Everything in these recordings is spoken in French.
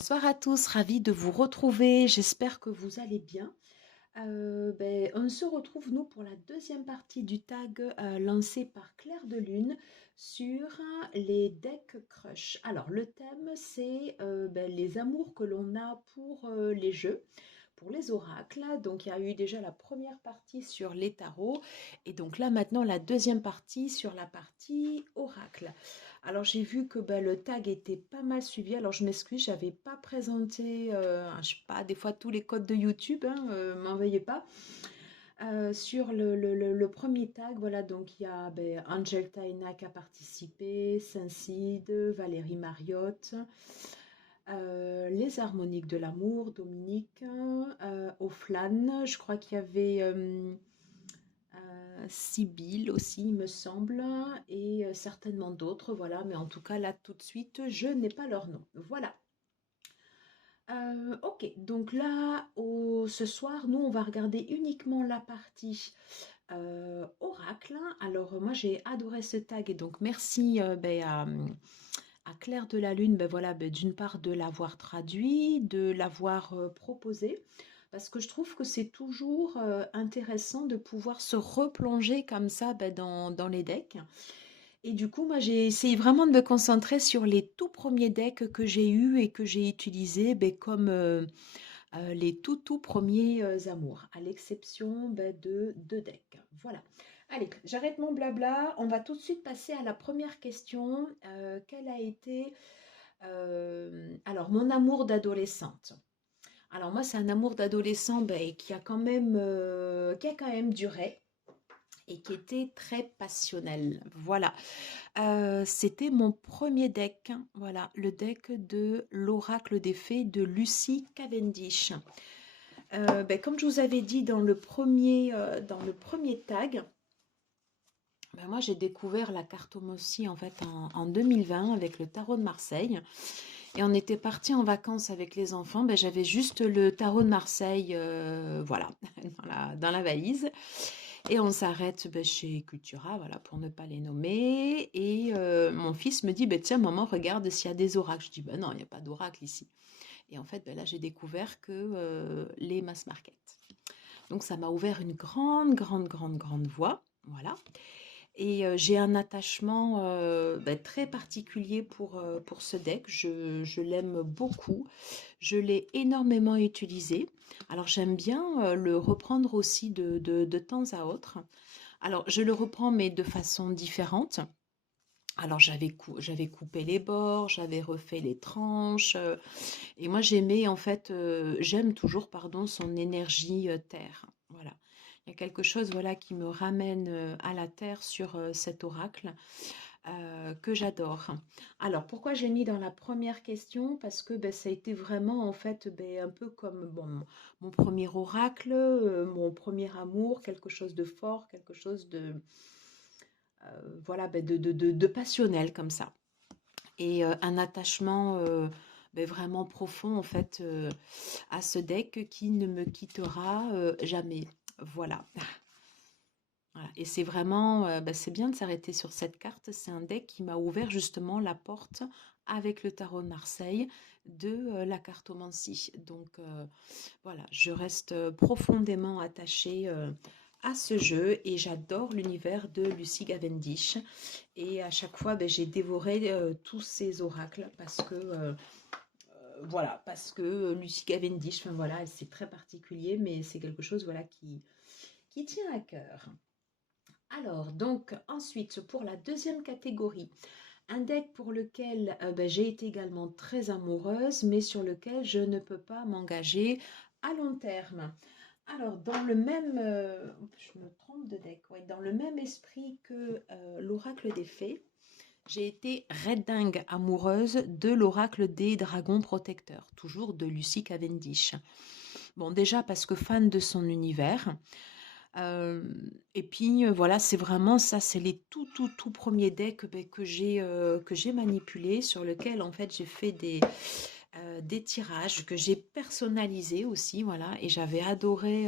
Bonsoir à tous, ravie de vous retrouver. J'espère que vous allez bien. On se retrouve nous pour la deuxième partie du tag lancé par Claire de Lune sur les decks crush. Alors le thème c'est les amours que l'on a pour les jeux, pour les oracles. Donc il y a eu déjà la première partie sur les tarots et donc là maintenant la deuxième partie sur la partie oracle. Alors j'ai vu que le tag était pas mal suivi. Alors je m'excuse, j'avais pas présenté, je sais pas, des fois tous les codes de YouTube, hein, m'en veuillez pas. Sur le premier tag, voilà, donc il y a Angel Taina qui a participé, Saint-Cide, Valérie Mariotte, les Harmoniques de l'amour, Dominique, Oflan, je crois qu'il y avait Sibylle aussi, il me semble, et certainement d'autres, voilà, mais en tout cas là tout de suite, je n'ai pas leur nom. Voilà. Ok, donc là, ce soir, nous, on va regarder uniquement la partie oracle. Alors, moi, j'ai adoré ce tag et donc merci à Claire de la Lune, voilà, d'une part de l'avoir traduit, de l'avoir proposé, parce que je trouve que c'est toujours intéressant de pouvoir se replonger comme ça dans les decks. Et du coup, moi, j'ai essayé vraiment de me concentrer sur les tout premiers decks que j'ai eus et que j'ai utilisés comme les tout premiers amours, à l'exception de deux decks. Voilà. Allez, j'arrête mon blabla. On va tout de suite passer à la première question. Quel a été alors mon amour d'adolescente? Alors moi, c'est un amour d'adolescent qui a quand même duré et qui était très passionnel. Voilà. C'était mon premier deck, hein. Voilà, le deck de l'Oracle des Fées de Lucy Cavendish. Comme je vous avais dit dans le premier tag, moi j'ai découvert la cartomancie en fait en 2020 avec le tarot de Marseille. Et on était parti en vacances avec les enfants. J'avais juste le tarot de Marseille, voilà, dans la valise. Et on s'arrête chez Cultura, voilà, pour ne pas les nommer. Et mon fils me dit, tiens, maman, regarde s'il y a des oracles. Je dis, non, il n'y a pas d'oracle ici. Et en fait, là, j'ai découvert que les mass market. Donc, ça m'a ouvert une grande voie. Voilà. Et j'ai un attachement très particulier pour ce deck. Je l'aime beaucoup. Je l'ai énormément utilisé. Alors j'aime bien le reprendre aussi de temps à autre. Alors je le reprends mais de façon différente. Alors j'avais coupé les bords, j'avais refait les tranches. Et moi j'aimais en fait, j'aime toujours, pardon, son énergie terre. Voilà. Il y a quelque chose voilà, qui me ramène à la terre sur cet oracle que j'adore. Alors, pourquoi j'ai mis dans la première question? Parce que ça a été vraiment en fait un peu comme mon premier oracle, mon premier amour, quelque chose de fort, quelque chose de voilà, de passionnel comme ça. Et un attachement vraiment profond en fait à ce deck qui ne me quittera jamais. Voilà. Voilà. Et c'est vraiment, c'est bien de s'arrêter sur cette carte. C'est un deck qui m'a ouvert justement la porte avec le tarot de Marseille de la cartomancie. Donc voilà, je reste profondément attachée à ce jeu et j'adore l'univers de Lucy Cavendish. Et à chaque fois, j'ai dévoré tous ces oracles parce que voilà, parce que Lucy Cavendish, enfin voilà, c'est très particulier, mais c'est quelque chose voilà qui tient à cœur. Alors, donc, ensuite, pour la deuxième catégorie, un deck pour lequel j'ai été également très amoureuse, mais sur lequel je ne peux pas m'engager à long terme. Alors, dans le même, je me trompe de deck, ouais, dans le même esprit que l'Oracle des Fées, j'ai été red dingue amoureuse de l'Oracle des Dragons Protecteurs, toujours de Lucy Cavendish. Bon, déjà parce que fan de son univers, et puis voilà, c'est vraiment ça, c'est les tout premiers decks que j'ai manipulés, sur lesquels en fait j'ai fait des tirages que j'ai personnalisés aussi, voilà, et j'avais adoré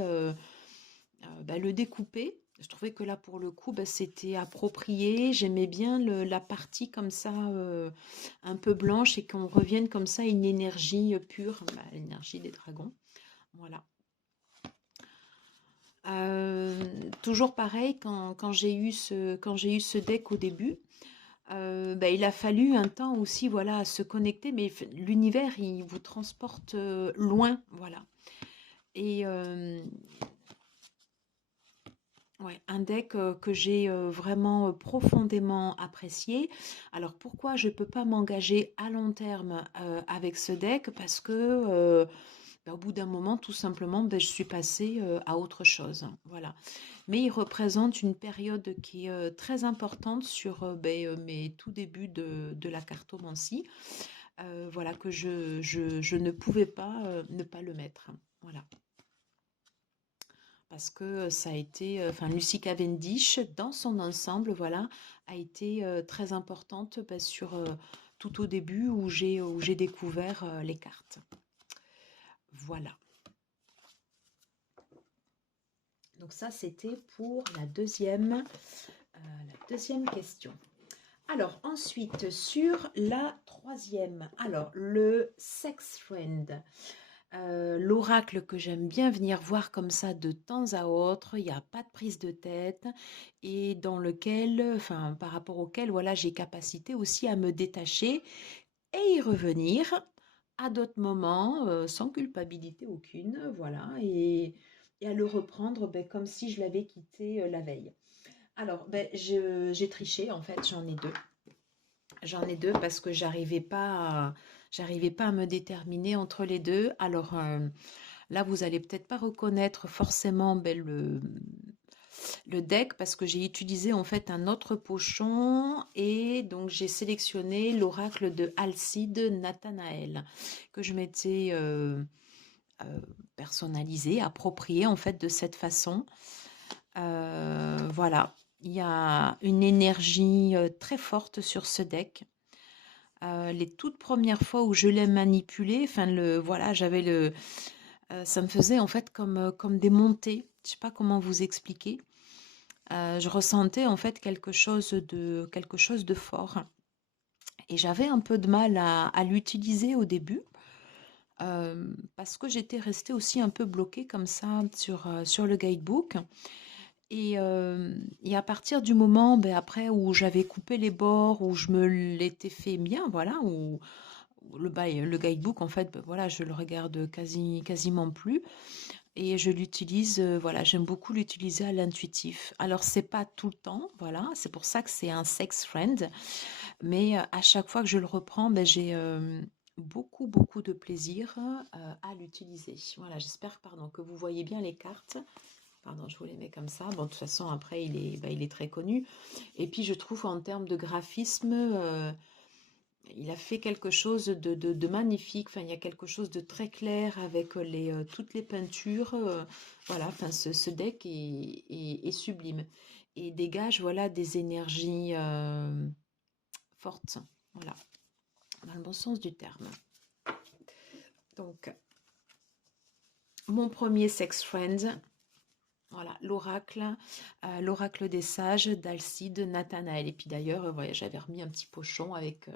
le découper. Je trouvais que là, pour le coup, bah, c'était approprié. J'aimais bien la partie comme ça, un peu blanche, et qu'on revienne comme ça à une énergie pure, bah, l'énergie des dragons. Voilà. Toujours pareil, quand j'ai eu ce deck au début, bah, il a fallu un temps aussi, voilà, à se connecter, mais l'univers, il vous transporte loin, voilà. Et ouais, un deck que j'ai vraiment profondément apprécié. Alors pourquoi je ne peux pas m'engager à long terme avec ce deck? Parce que bah, au bout d'un moment, tout simplement, bah, je suis passée à autre chose. Voilà. Mais il représente une période qui est très importante sur mes tout débuts de la cartomancie. Voilà, que je ne pouvais pas ne pas le mettre. Voilà. Parce que ça a été, enfin, Lucy Cavendish, dans son ensemble, voilà, a été très importante bah, sur tout au début où j'ai découvert les cartes. Voilà. Donc ça, c'était pour la deuxième question. Alors ensuite, sur la troisième, alors le sex friend. L'oracle que j'aime bien venir voir comme ça de temps à autre, il n'y a pas de prise de tête, et dans lequel, enfin par rapport auquel, voilà, j'ai capacité aussi à me détacher et y revenir à d'autres moments sans culpabilité aucune, voilà, et à le reprendre ben, comme si je l'avais quitté la veille. Alors, ben, j'ai triché, en fait, j'en ai deux. J'en ai deux parce que j'arrivais pas à me déterminer entre les deux. Alors là, vous allez peut-être pas reconnaître forcément ben, le deck parce que j'ai utilisé en fait un autre pochon, et donc j'ai sélectionné l'oracle de Alcide Nathanaël que je m'étais euh, personnalisé, approprié en fait de cette façon. Voilà, il y a une énergie très forte sur ce deck. Les toutes premières fois où je l'ai manipulé, enfin voilà, ça me faisait en fait comme des montées. Je sais pas comment vous expliquer. Je ressentais en fait quelque chose de fort, et j'avais un peu de mal à l'utiliser au début parce que j'étais restée aussi un peu bloquée comme ça sur le guidebook. Et à partir du moment, ben, après, où j'avais coupé les bords, où je me l'étais fait bien, voilà, où le guidebook, en fait, ben, voilà, je le regarde quasiment plus. Et je l'utilise, voilà, j'aime beaucoup l'utiliser à l'intuitif. Alors, c'est pas tout le temps, voilà, c'est pour ça que c'est un sex friend. Mais à chaque fois que je le reprends, ben, j'ai beaucoup, beaucoup de plaisir à l'utiliser. Voilà, j'espère, pardon, que vous voyez bien les cartes. Pardon, je vous les mets comme ça. Bon, de toute façon, après, il est très connu. Et puis, je trouve en termes de graphisme, il a fait quelque chose de magnifique. Enfin, il y a quelque chose de très clair avec toutes les peintures. Voilà, enfin, ce deck est sublime et dégage, voilà, des énergies fortes. Voilà, dans le bon sens du terme. Donc, mon premier sex friend, voilà, l'oracle des sages d'Alcide Nathanaël. Et puis d'ailleurs, voilà, j'avais remis un petit pochon avec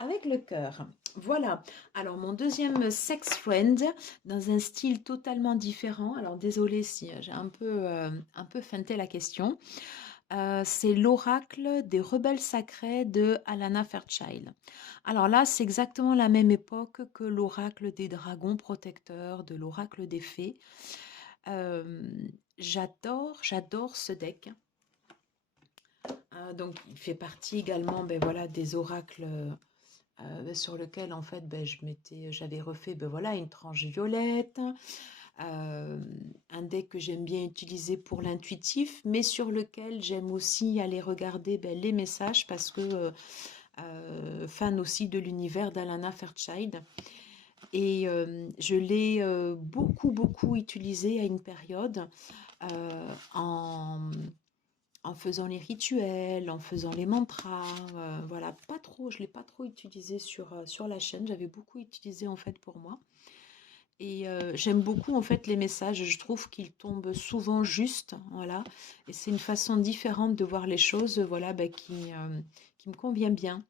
le cœur. Voilà. Alors, mon deuxième sex friend, dans un style totalement différent. Alors, désolée si j'ai un peu feinté la question. C'est l'oracle des rebelles sacrés de Alana Fairchild. Alors là, c'est exactement la même époque que l'oracle des dragons protecteurs, de l'oracle des fées. J'adore ce deck. Donc, il fait partie également ben, voilà, des oracles sur lequel en fait ben, j'avais refait ben, voilà, une tranche violette. Un deck que j'aime bien utiliser pour l'intuitif, mais sur lequel j'aime aussi aller regarder ben, les messages parce que fan aussi de l'univers d'Alana Fairchild. Et je l'ai beaucoup utilisé à une période en faisant les rituels, en faisant les mantras. Voilà, pas trop, je ne l'ai pas trop utilisé sur la chaîne. J'avais beaucoup utilisé en fait pour moi. Et j'aime beaucoup en fait les messages. Je trouve qu'ils tombent souvent justes, voilà. Et c'est une façon différente de voir les choses, voilà, qui me convient bien.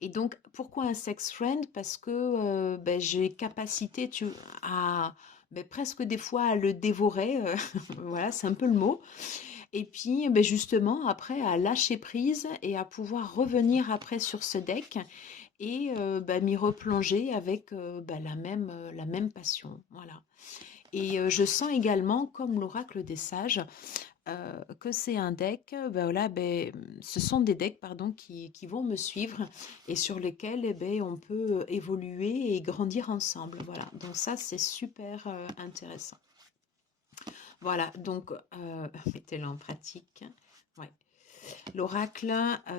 Et donc, pourquoi un sex friend? Parce que j'ai capacité à presque des fois à le dévorer, voilà, c'est un peu le mot. Et puis, justement, après, à lâcher prise et à pouvoir revenir après sur ce deck et m'y replonger avec la même passion. Voilà. Et je sens également, comme l'oracle des sages, que c'est un deck, voilà, ce sont des decks pardon, qui vont me suivre et sur lesquels on peut évoluer et grandir ensemble. Voilà, donc ça c'est super intéressant. Voilà, donc mettez-le en pratique. Ouais. L'oracle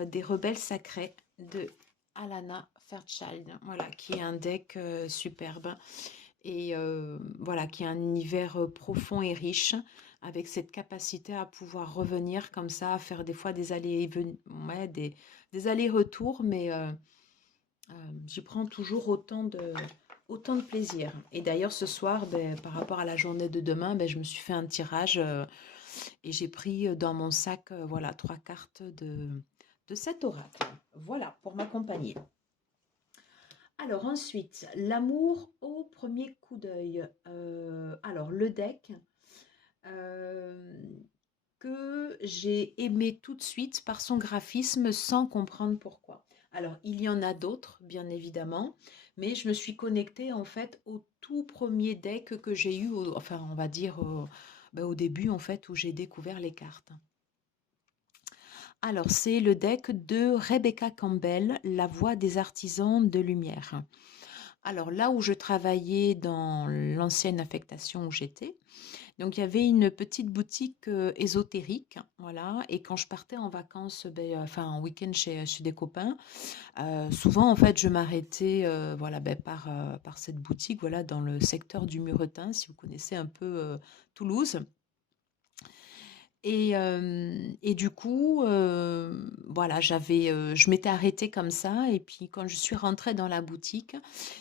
des rebelles sacrés de Alana Fairchild, voilà, qui est un deck superbe et voilà, qui a un univers profond et riche, avec cette capacité à pouvoir revenir comme ça, à faire des fois des ouais, des allers-retours, mais j'y prends toujours autant de plaisir. Et d'ailleurs, ce soir, par rapport à la journée de demain, je me suis fait un tirage et j'ai pris dans mon sac voilà, 3 cartes de cet oracle. Voilà, pour m'accompagner. Alors ensuite, l'amour au premier coup d'œil. Alors le deck euh, que j'ai aimé tout de suite par son graphisme sans comprendre pourquoi. Alors il y en a d'autres, bien évidemment, mais je me suis connectée en fait au tout premier deck que j'ai eu, enfin on va dire au début en fait où j'ai découvert les cartes. Alors c'est le deck de Rebecca Campbell, La voix des artisans de lumière. Alors là où je travaillais dans l'ancienne affectation où j'étais, donc il y avait une petite boutique ésotérique, voilà. Et quand je partais en vacances, enfin en week-end chez des copains, souvent en fait je m'arrêtais, voilà, par cette boutique, voilà, dans le secteur du Muretin, si vous connaissez un peu Toulouse. Et du coup, voilà, je m'étais arrêtée comme ça. Et puis, quand je suis rentrée dans la boutique,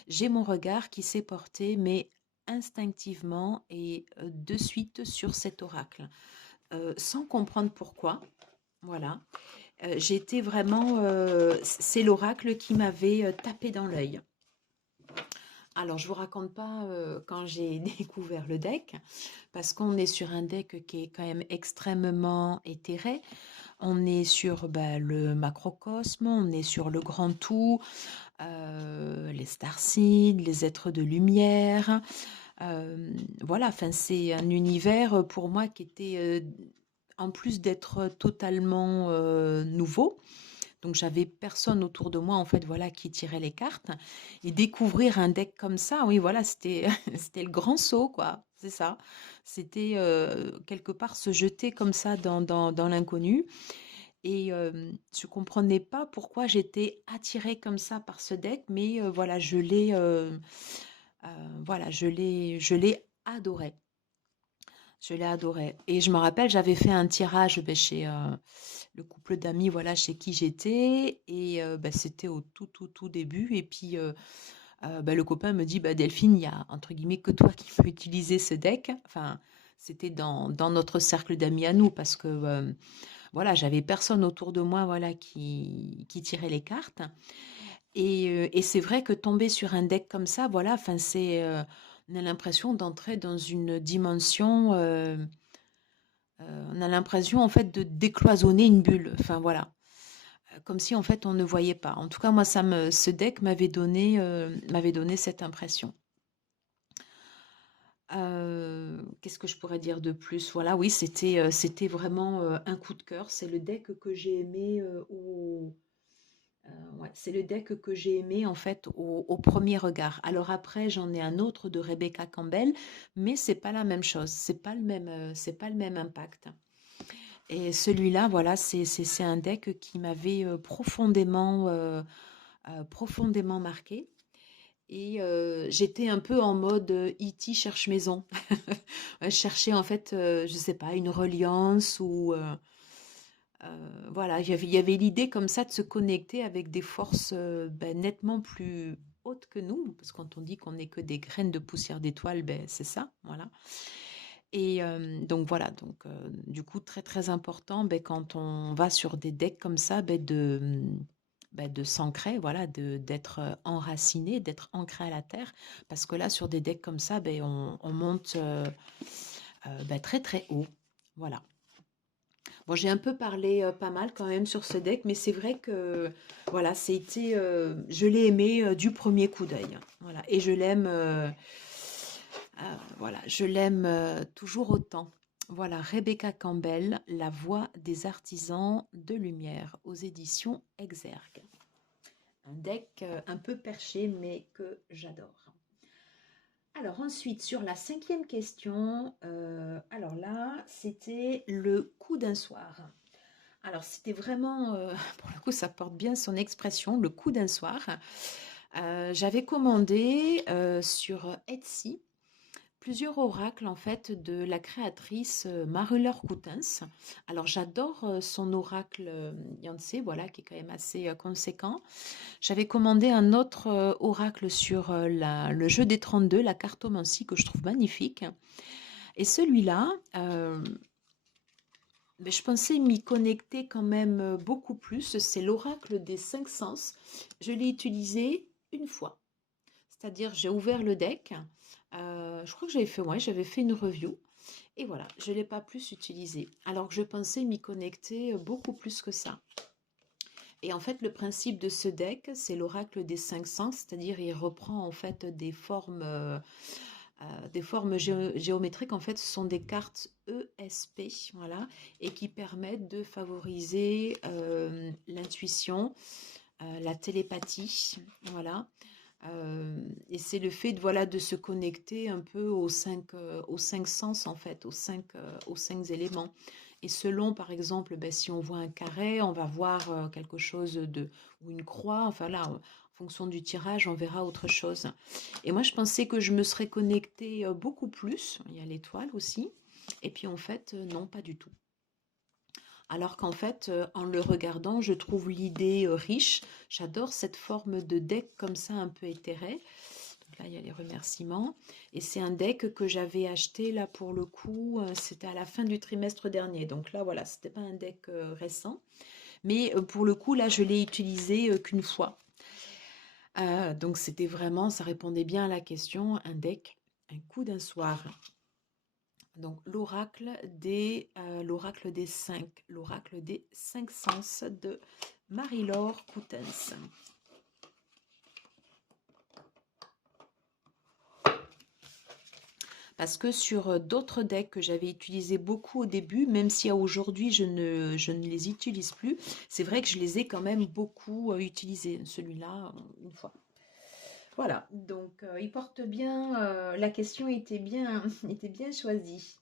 j'ai mon regard qui s'est porté, mais instinctivement et de suite sur cet oracle, sans comprendre pourquoi. Voilà. J'étais vraiment, c'est l'oracle qui m'avait tapé dans l'œil. Alors, je vous raconte pas quand j'ai découvert le deck, parce qu'on est sur un deck qui est quand même extrêmement éthéré. On est sur le macrocosme, on est sur le grand tout, les starseeds, les êtres de lumière. Voilà, enfin, c'est un univers pour moi qui était, en plus d'être totalement nouveau. Donc j'avais personne autour de moi en fait voilà qui tirait les cartes et découvrir un deck comme ça, oui voilà, c'était c'était le grand saut quoi, c'est ça. C'était quelque part se jeter comme ça dans l'inconnu et je comprenais pas pourquoi j'étais attirée comme ça par ce deck, mais voilà, je l'ai adoré. Je l'ai adoré. Et je me rappelle, j'avais fait un tirage chez le couple d'amis, voilà, chez qui j'étais. Et c'était au tout début. Et puis, le copain me dit, Delphine, il y a, entre guillemets, que toi qui peux utiliser ce deck. Enfin, c'était dans notre cercle d'amis à nous, parce que, voilà, j'avais personne autour de moi, voilà, qui tirait les cartes. Et c'est vrai que tomber sur un deck comme ça, voilà, enfin, on a l'impression d'entrer dans une dimension... on a l'impression en fait de décloisonner une bulle. Enfin voilà, comme si en fait on ne voyait pas. En tout cas, moi, ce deck m'avait donné cette impression. Qu'est-ce que je pourrais dire de plus? Voilà, oui, c'était vraiment un coup de cœur. C'est le deck que j'ai aimé ouais, c'est le deck que j'ai aimé en fait au premier regard. Alors après, j'en ai un autre de Rebecca Campbell, mais c'est pas la même chose. C'est pas le même impact. Et celui-là, voilà, c'est un deck qui m'avait profondément marqué. Et j'étais un peu en mode E.T. cherche maison. Je cherchais en fait, je sais pas, une reliance ou voilà, il y avait l'idée comme ça de se connecter avec des forces nettement plus hautes que nous, parce que quand on dit qu'on n'est que des graines de poussière d'étoiles, ben, c'est ça, voilà. Et donc voilà, donc du coup, très très important, ben, quand on va sur des decks comme ça, ben, de s'ancrer, voilà, d'être enraciné, d'être ancré à la terre, parce que là, sur des decks comme ça, ben, on monte ben, très très haut, voilà. Bon, j'ai un peu parlé pas mal quand même sur ce deck, mais c'est vrai que voilà, je l'ai aimé du premier coup d'œil, hein, voilà, et je l'aime, voilà, je l'aime toujours autant. Voilà, Rebecca Campbell, La voix des artisans de lumière, aux éditions Exergue. Un deck un peu perché, mais que j'adore. Alors ensuite, sur la cinquième question, alors là, c'était le coup d'un soir. Alors, c'était vraiment, pour le coup, ça porte bien son expression, le coup d'un soir. J'avais commandé sur Etsy plusieurs oracles en fait de la créatrice Marie-Laure Coutens. Alors, j'adore son oracle Yancey, voilà, qui est quand même assez conséquent. J'avais commandé un autre oracle sur le jeu des 32, la cartomancie, que je trouve magnifique. Et celui-là, mais je pensais m'y connecter quand même beaucoup plus. C'est l'oracle des 5 sens. Je l'ai utilisé une fois. C'est-à-dire, j'ai ouvert le deck. Je crois que j'avais fait une review. Et voilà, je ne l'ai pas plus utilisé. Alors que je pensais m'y connecter beaucoup plus que ça. Et en fait, le principe de ce deck, c'est l'oracle des 5 sens. C'est-à-dire, il reprend en fait des formes géométriques. En fait, ce sont des cartes ESP, voilà, et qui permettent de favoriser l'intuition, la télépathie, voilà. Et c'est le fait de, voilà, de se connecter un peu aux cinq sens, en fait, aux cinq éléments. Et selon, par exemple, ben, si on voit un carré, on va voir quelque chose ou une croix, enfin là, en fonction du tirage, on verra autre chose. Et moi, je pensais que je me serais connectée beaucoup plus. Il y a l'étoile aussi. Et puis, en fait, non, pas du tout. Alors qu'en fait, en le regardant, je trouve l'idée riche. J'adore cette forme de deck comme ça, un peu éthéré. Donc là, il y a les remerciements. Et c'est un deck que j'avais acheté, là, pour le coup, c'était à la fin du trimestre dernier. Donc là, voilà, c'était pas un deck récent. Mais pour le coup, là, je l'ai utilisé qu'une fois. Donc c'était vraiment, ça répondait bien à la question, un deck, un coup d'un soir. Donc l'oracle des 5, l'oracle des 5 sens de Marie-Laure Coutens. Parce que sur d'autres decks que j'avais utilisés beaucoup au début, même si aujourd'hui je ne les utilise plus, c'est vrai que je les ai quand même beaucoup utilisés. Celui-là, une fois. Voilà, donc il porte bien, la question était bien choisie.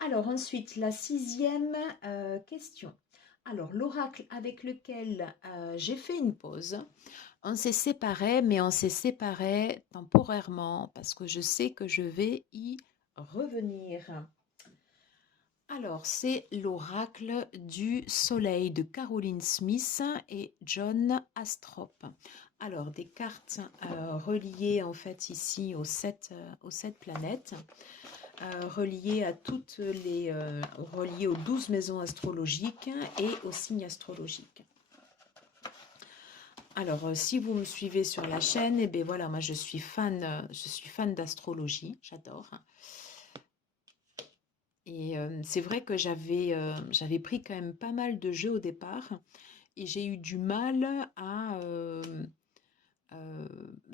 Alors ensuite, la sixième question. Alors l'oracle avec lequel j'ai fait une pause, on s'est séparés, mais on s'est séparés temporairement parce que je sais que je vais y revenir. Alors c'est l'oracle du soleil de Caroline Smith et John Astrop. Alors des cartes reliées en fait ici aux sept planètes. Relié à relié aux 12 maisons astrologiques et aux signes astrologiques. Alors, si vous me suivez sur la chaîne, et bien voilà, moi je suis fan d'astrologie, j'adore. Et c'est vrai que j'avais pris quand même pas mal de jeux au départ, et j'ai eu du mal à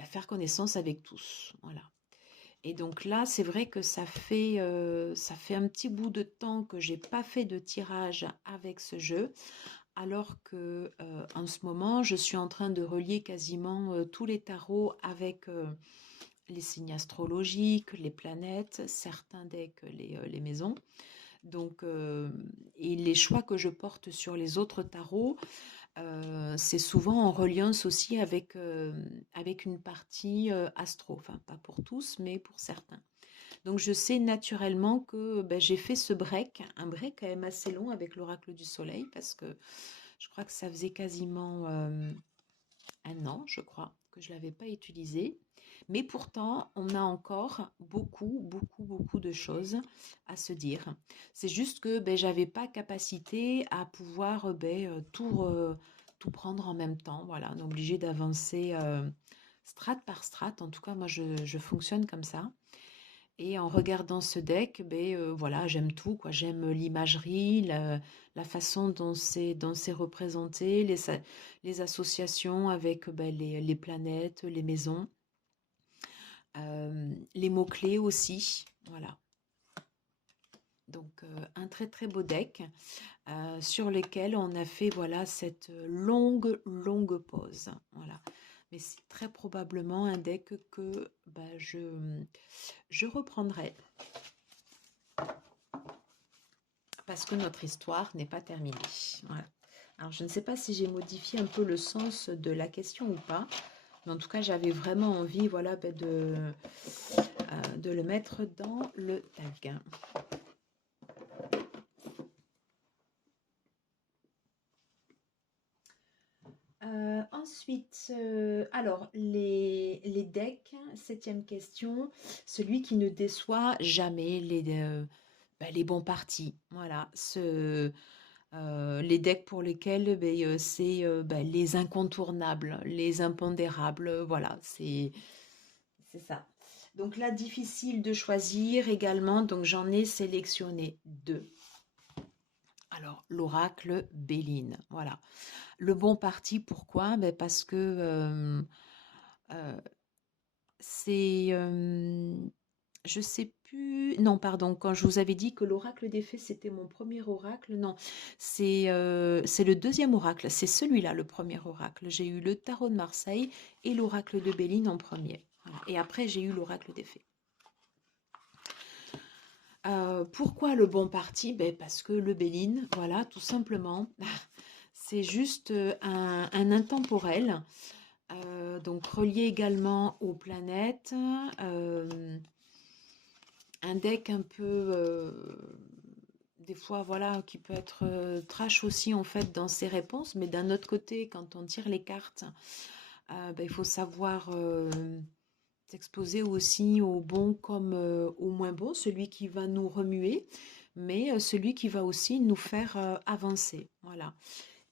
faire connaissance avec tous, voilà. Et donc là, c'est vrai que ça fait un petit bout de temps que j'ai pas fait de tirage avec ce jeu, alors que en ce moment, je suis en train de relier quasiment tous les tarots avec les signes astrologiques, les planètes, certains decks, les maisons. Donc, et les choix que je porte sur les autres tarots, c'est souvent en reliance aussi avec une partie astro, enfin pas pour tous, mais pour certains. Donc je sais naturellement que j'ai fait un break quand même assez long avec l'oracle du soleil, parce que je crois que ça faisait quasiment un an, je crois, que je ne l'avais pas utilisé. Mais pourtant, on a encore beaucoup de choses à se dire. C'est juste que ben, j'avais pas capacité à pouvoir tout prendre en même temps. Voilà, on est obligé d'avancer strate par strate. En tout cas, moi, je fonctionne comme ça. Et en regardant ce deck, ben, voilà, j'aime tout, quoi. J'aime l'imagerie, la façon dont c'est représenté, les associations avec ben, les planètes, les maisons, les mots-clés aussi. Voilà. Donc, un très beau deck sur lequel on a fait voilà, cette longue pause. Voilà. Mais c'est très probablement un deck que bah, je reprendrai parce que notre histoire n'est pas terminée. Voilà. Alors, je ne sais pas si j'ai modifié un peu le sens de la question ou pas, mais en tout cas, j'avais vraiment envie voilà, bah, de le mettre dans le tag. Ensuite, alors les decks, septième question, celui qui ne déçoit jamais les bons partis. Voilà, les decks pour lesquels c'est les incontournables, les impondérables, voilà, c'est ça. Donc là, difficile de choisir également, donc j'en ai sélectionné deux. Alors, l'oracle Béline, voilà. Le bon parti, pourquoi? Parce que c'est... je sais plus... Non, pardon, quand je vous avais dit que l'oracle des fées, c'était mon premier oracle, non, c'est le deuxième oracle, c'est celui-là, le premier oracle. J'ai eu le tarot de Marseille et l'oracle de Béline en premier. Voilà. Et après, j'ai eu l'oracle des fées. Pourquoi le bon parti? Parce que le Béline, voilà, tout simplement, c'est juste un intemporel. Donc relié également aux planètes, un deck un peu des fois voilà qui peut être trash aussi en fait dans ses réponses, mais d'un autre côté quand on tire les cartes il faut savoir s'exposer aussi au bon comme au moins bon, celui qui va nous remuer, mais celui qui va aussi nous faire avancer, voilà.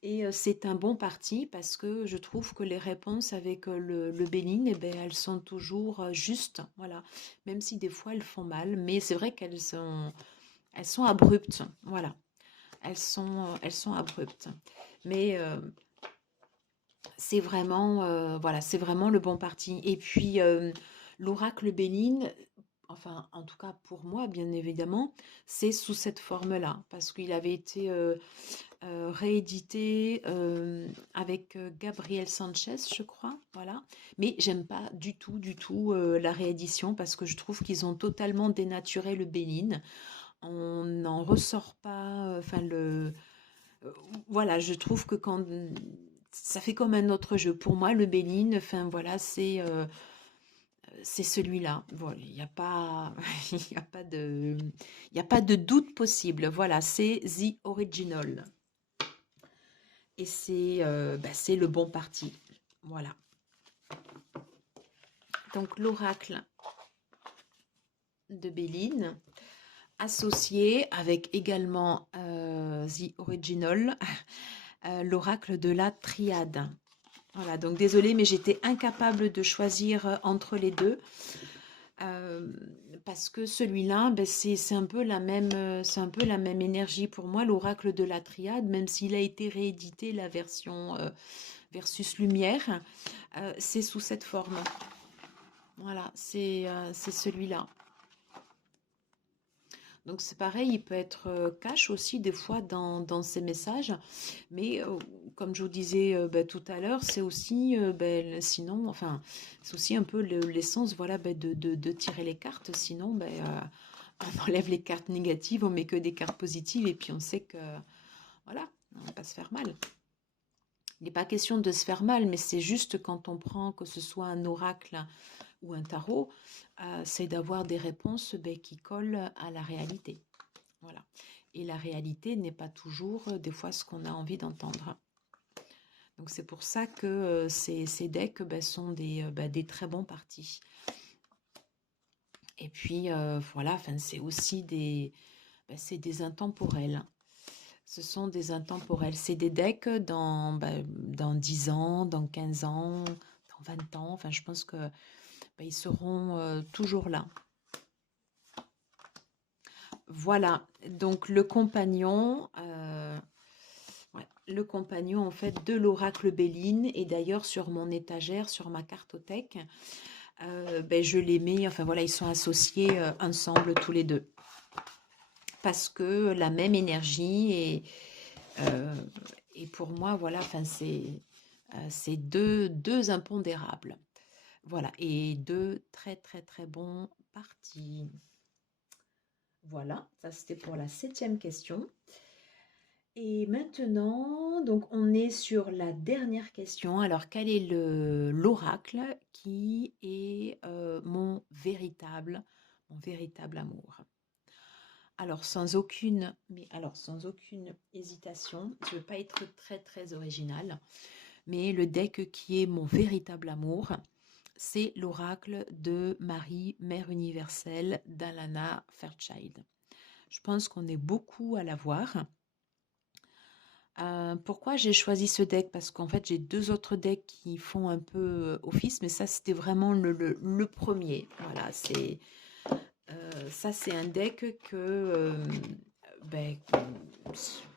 Et c'est un bon parti parce que je trouve que les réponses avec le Béline, elles sont toujours justes, voilà. Même si des fois elles font mal, mais c'est vrai elles sont abruptes, voilà. Elles sont abruptes. Mais voilà, c'est vraiment le bon parti. Et puis l'oracle Béline, enfin en tout cas pour moi bien évidemment, c'est sous cette forme-là parce qu'il avait été réédité avec Gabriel Sanchez, je crois, voilà. Mais j'aime pas du tout la réédition parce que je trouve qu'ils ont totalement dénaturé le Béline. On n'en ressort pas, enfin voilà, je trouve que quand ça fait comme un autre jeu. Pour moi, le Béline, enfin voilà, c'est celui-là. Voilà, il n'y a pas, il y a pas de, il y a pas de doute possible. Voilà, c'est The Original. Et c'est le bon parti. Voilà. Donc l'oracle de Béline, associé avec également The Original, l'oracle de la triade. Voilà, donc désolée, mais j'étais incapable de choisir entre les deux. Parce que celui-là, c'est un peu c'est un peu la même énergie pour moi, l'oracle de la triade, même s'il a été réédité, la version versus lumière, c'est sous cette forme. Voilà, c'est celui-là. Donc c'est pareil, il peut être cash aussi des fois dans ses messages, mais comme je vous disais tout à l'heure, c'est aussi sinon, enfin c'est aussi un peu l'essence voilà de tirer les cartes. Sinon on enlève les cartes négatives, on met que des cartes positives et puis on sait que voilà, on va pas se faire mal. Il n'est pas question de se faire mal, mais c'est juste quand on prend que ce soit un oracle ou un tarot, c'est d'avoir des réponses qui collent à la réalité. Voilà. Et la réalité n'est pas toujours des fois ce qu'on a envie d'entendre. Donc c'est pour ça que ces decks sont des très bons partis. Et puis voilà, enfin, c'est aussi c'est des intemporels. Ce sont des intemporels. C'est des decks dans 10 ans, dans 15 ans, dans 20 ans. Enfin, je pense que ils seront toujours là. Voilà, donc le compagnon en fait de l'oracle Béline, et d'ailleurs sur mon étagère, sur ma cartothèque, je les mets, enfin voilà, ils sont associés ensemble tous les deux. Parce que la même énergie euh, et pour moi, voilà, enfin c'est deux impondérables. Voilà, et deux très très très bons partis. Voilà, ça c'était pour la 7e question. Et maintenant, donc on est sur la dernière question. Alors, quel est l'oracle qui est mon véritable amour? Alors, sans aucune hésitation, je ne veux pas être très très originale, mais le deck qui est mon véritable amour, c'est l'oracle de Marie, Mère universelle, d'Alana Fairchild. Je pense qu'on est beaucoup à la voir. Pourquoi j'ai choisi ce deck? Parce qu'en fait, j'ai 2 autres decks qui font un peu office, mais ça, c'était vraiment le premier. Voilà, ça, c'est un deck ben,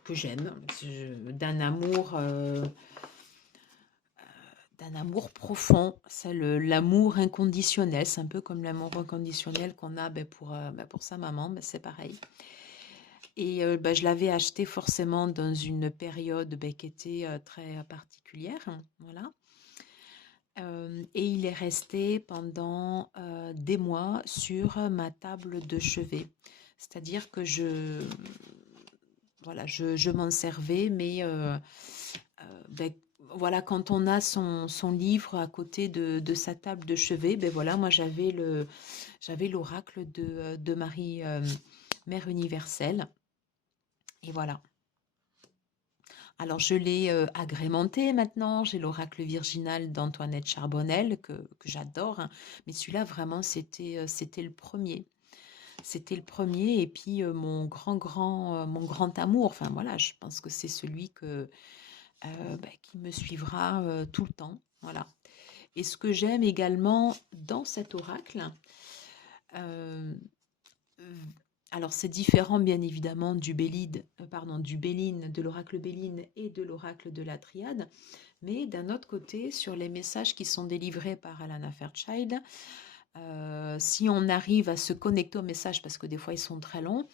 que j'aime, d'un amour profond. C'est l'amour inconditionnel. C'est un peu comme l'amour inconditionnel qu'on a pour sa maman, c'est pareil. Et je l'avais acheté forcément dans une période qui était très particulière. Voilà. Et il est resté pendant des mois sur ma table de chevet. C'est-à-dire que je m'en servais, mais voilà, quand on a son livre à côté de sa table de chevet, voilà, moi j'avais l'oracle de Marie, Mère universelle. Et voilà. Alors, je l'ai agrémenté maintenant. J'ai l'oracle virginal d'Antoinette Charbonnel que j'adore, hein. Mais celui-là, vraiment, c'était le premier. C'était le premier. Et puis, mon grand amour, enfin voilà, je pense que c'est celui qui me suivra tout le temps. Voilà. Et ce que j'aime également dans cet oracle, euh, alors c'est différent bien évidemment du Béline, de l'oracle Béline et de l'oracle de la Triade, mais d'un autre côté, sur les messages qui sont délivrés par Alana Fairchild, si on arrive à se connecter aux messages, parce que des fois ils sont très longs,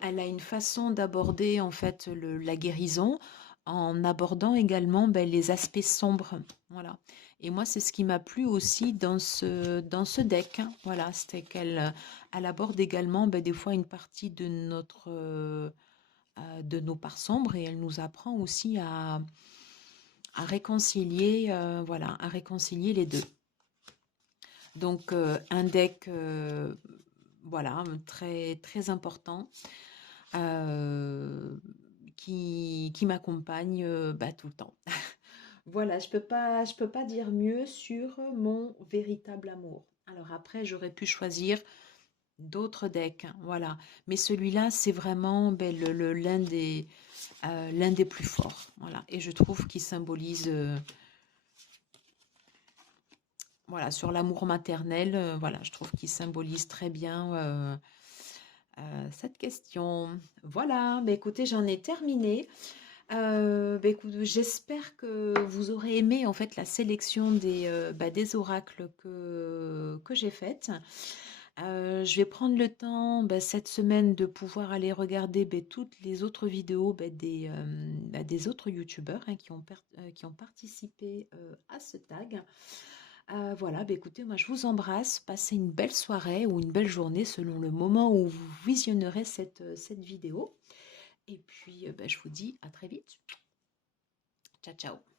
elle a une façon d'aborder en fait la guérison en abordant également les aspects sombres. Voilà. Et moi, c'est ce qui m'a plu aussi dans ce deck, hein. Voilà, c'était qu'elle elle aborde également des fois une partie de nos parts sombres, et elle nous apprend aussi à réconcilier, à réconcilier les deux. Donc, un deck très, très important qui m'accompagne tout le temps. Voilà, je peux pas dire mieux sur mon véritable amour. Alors après, j'aurais pu choisir d'autres decks, hein, voilà. Mais celui-là, c'est vraiment l'un des plus forts. Voilà. Et je trouve qu'il symbolise, voilà, sur l'amour maternel, voilà, je trouve qu'il symbolise très bien cette question. Voilà, écoutez, j'en ai terminé. Écoute, j'espère que vous aurez aimé en fait la sélection des oracles que j'ai faites. Je vais prendre le temps cette semaine de pouvoir aller regarder toutes les autres vidéos des autres youtubeurs, hein, qui ont participé à ce tag. Voilà, écoutez, moi je vous embrasse, passez une belle soirée ou une belle journée selon le moment où vous visionnerez cette vidéo. Et puis je vous dis à très vite. Ciao, ciao.